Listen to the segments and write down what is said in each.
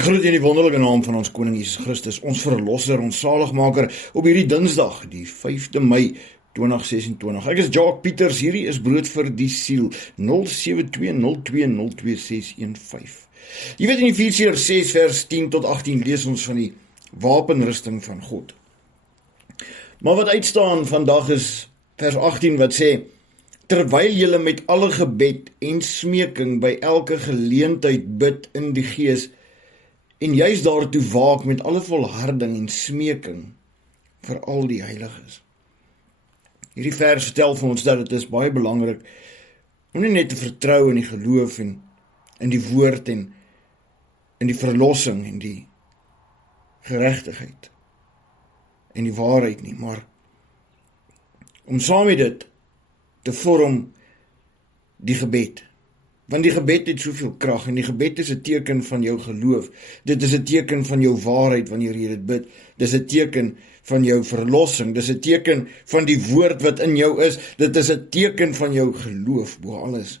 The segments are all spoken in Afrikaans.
Ek groet in die wonderlike naam van ons Koning Jesus Christus, ons Verlosser, ons Saligmaker, op hierdie Dinsdag, die 5de Mei 2026. Ek is Jacques Pieters, hierdie is Brood vir die Siel, 0720202615. Jy weet in Efesiërs 6 vers 10 tot 18 lees ons van die wapenrusting van God. Maar wat uitstaan vandag is vers 18 wat sê, terwyl julle met alle gebed en smeking by elke geleentheid bid in die Gees, en juist daartoe waak met alle volharding en smeking vir al die heiliges. Hierdie vers vertel vir ons dat dit is baie belangrik om nie net te vertrou in die geloof en in die woord en in die verlossing en die geregtigheid en die waarheid nie, maar om saam met dit te vorm die gebed. Want die gebed het soveel krag en die gebed is 'n teken van jou geloof. Dit is 'n teken van jou waarheid wanneer jy dit bid. Dit is 'n teken van jou verlossing. Dit is 'n teken van die woord wat in jou is. Dit is 'n teken van jou geloof bo alles.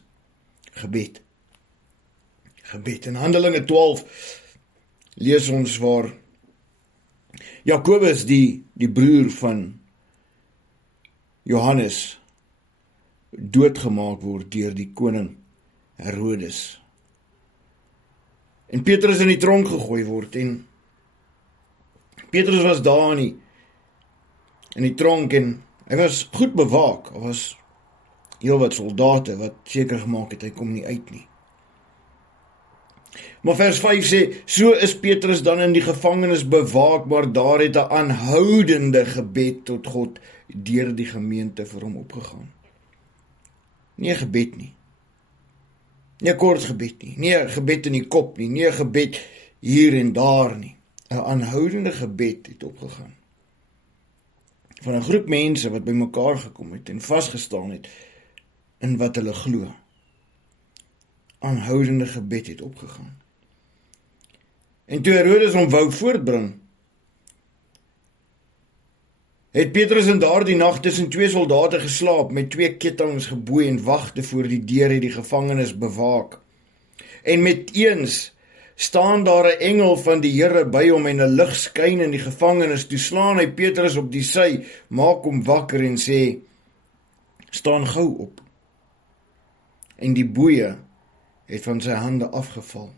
Gebed. Gebed. In Handelinge 12 lees ons waar Jakobus, die broer van Johannes, doodgemaak word deur die koning Herodes. En Petrus in die tronk gegooi word en Petrus was daar in die tronk en hy was goed bewaak. Daar was heel wat soldate wat seker gemaak het hy kom nie uit nie. Maar vers 5 sê, so is Petrus dan in die gevangenis bewaak, maar daar het 'n aanhoudende gebed tot God deur die gemeente vir hom opgegaan. Nie 'n gebed nie. Nie 'n kort gebed nie, nie 'n gebed in die kop nie, nie 'n gebed hier en daar nie. 'n Aanhoudende gebed het opgegaan. Van 'n groep mense wat bymekaar gekom het en vasgestaan het in wat hulle glo. Aanhoudende gebed het opgegaan. En toe Herodes hom wou voortbring, het Petrus in daardie nag tussen 2 soldate geslaap, met 2 kettinge geboei en wagte voor die deur het die gevangenis bewaak. En met eens staan daar 'n engel van die Here by hom en 'n lig skyn in die gevangenis. Toe slaan hy Petrus op die sy, maak hom wakker en sê, staan gou op. En die boeie het van sy hande afgeval.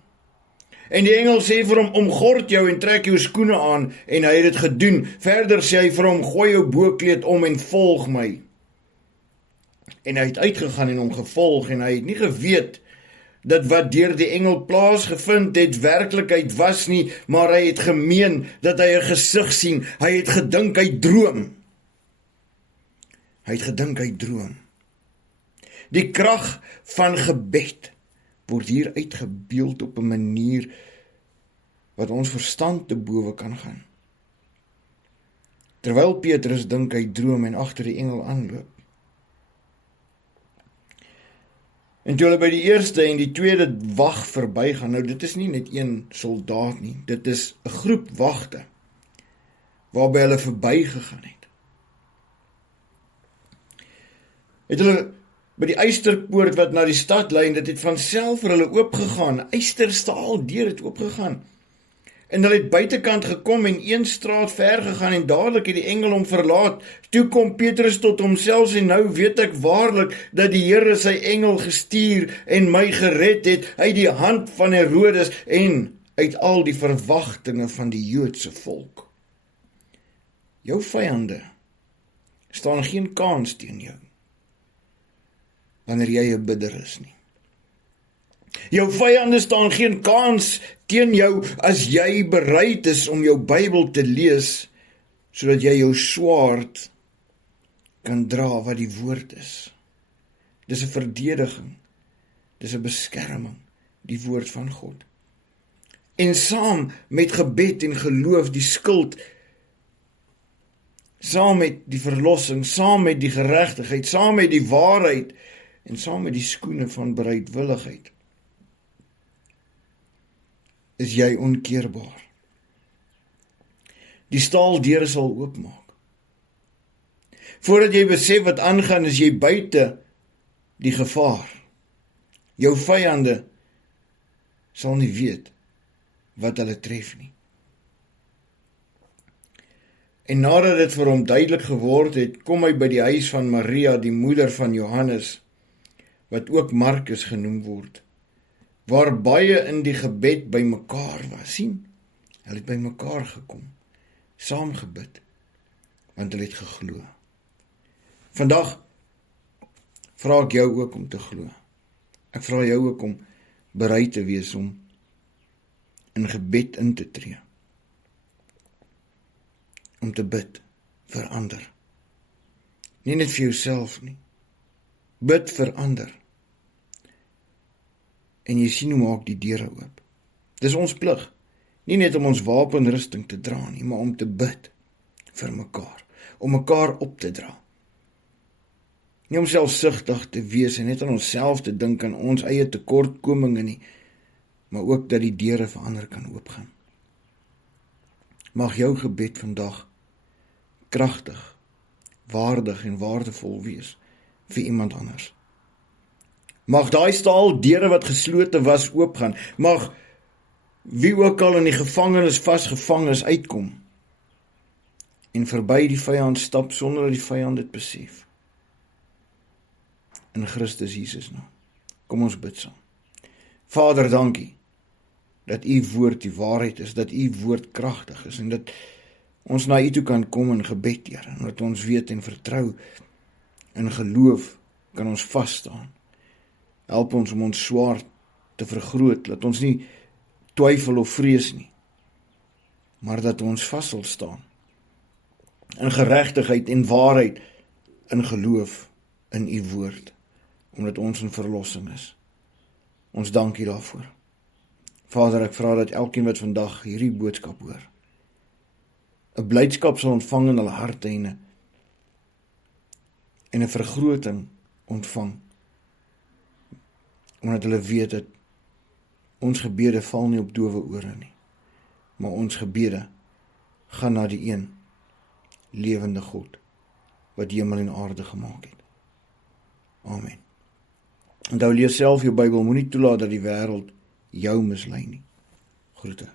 En die engel sê vir hom, omgord jou en trek jou skoene aan, en hy het dit gedoen. Verder sê hy vir hom, gooi jou boekleed om en volg my. En hy het uitgegaan en hom gevolg, en hy het nie geweet dat wat deur die engel plaasgevind het werklikheid was nie, maar hy het gemeen dat hy 'n gesig sien. Hy het gedink hy droom. Hy het gedink hy droom. Die krag van gebed word hier uitgebeeld op 'n manier wat ons verstand te bowe kan gaan. Terwyl Petrus dink hy droom en agter die engel aanloop. En toe hulle by die eerste en die tweede wag verbygaan, nou dit is nie net een soldaat nie, dit is 'n groep wagte waarby hulle verbygegaan het. Het hulle by die Eysterpoort wat na die stad lei, en dit het van self vir hulle oopgegaan. Eysterstaal deur het oopgegaan. En hulle het buitekant gekom en 1 straat ver gegaan en dadelik het die engel hom verlaat. Toe kom Petrus tot homself en nou weet ek waarlik dat die Here sy engel gestuur en my gered het uit die hand van Herodes en uit al die verwagtinge van die Joodse volk. Jou vyande staan geen kans teen jou wanneer jy 'n bidder is nie. Jou vyande staan geen kans teen jou as jy bereid is om jou Bybel te lees, sodat jy jou swaard kan dra wat die woord is. Dis 'n verdediging, dis 'n beskerming, die woord van God. En saam met gebed en geloof die skuld, saam met die verlossing, saam met die geregtigheid, saam met die waarheid, en saam met die skoene van bereidwilligheid, is jy onkeerbaar. Die staaldeure sal oopmaak. Voordat jy besef wat aangaan, is jy buite die gevaar. Jou vyande sal nie weet wat hulle tref nie. En nadat dit vir hom duidelik geword het, kom hy by die huis van Maria, die moeder van Johannes, wat ook Markus genoem word, waar baie in die gebed by mekaar was. Sien, hulle het by mekaar gekom, saam gebid, want hulle het geglo. Vandag vra ek jou ook om te glo. Ek vra jou ook om bereid te wees om in gebed in te tree. Om te bid vir ander. Nie net vir jouself nie. Bid vir ander. En jy sien hoe maak die deure oop. Dis ons plig. Nie net om ons wapenrusting te dra nie, maar om te bid vir mekaar. Om mekaar op te dra. Nie om selfsugtig te wees en net aan onsself te dink aan ons eie tekortkominge nie, maar ook dat die deure vir ander kan oopgaan. Mag jou gebed vandag kragtig, waardig en waardevol wees vir iemand anders. Mag daai staal deure wat geslote was oopgaan. Mag wie ook al in die gevangenis vasgevang is uitkom en verby die vyand stap sonder dat die vyand dit besef. In Christus Jesus naam. Kom ons bid saam. Vader, dankie dat u woord die waarheid is, dat u woord kragtig is en dat ons na u toe kan kom in gebed, Here, en dat ons weet en vertrou in geloof kan ons vas staan. Help ons om ons swaard te vergroot, dat ons nie twyfel of vrees nie, maar dat ons vas sal staan in geregtigheid en waarheid, in geloof in u woord, omdat ons in verlossing is. Ons dank u daarvoor. Vader, ek vra dat elkeen wat vandag hierdie boodskap hoor, 'n blydskap sal ontvang in hulle harte en 'n vergroting ontvang, omdat hulle weet dat ons gebede val nie op dowe ore nie, maar ons gebede gaan na die een lewende God, wat hemel en aarde gemaak het. Amen. Onthou, lees self jou Bybel, moenie toelaat dat die wêreld jou mislei nie. Groete.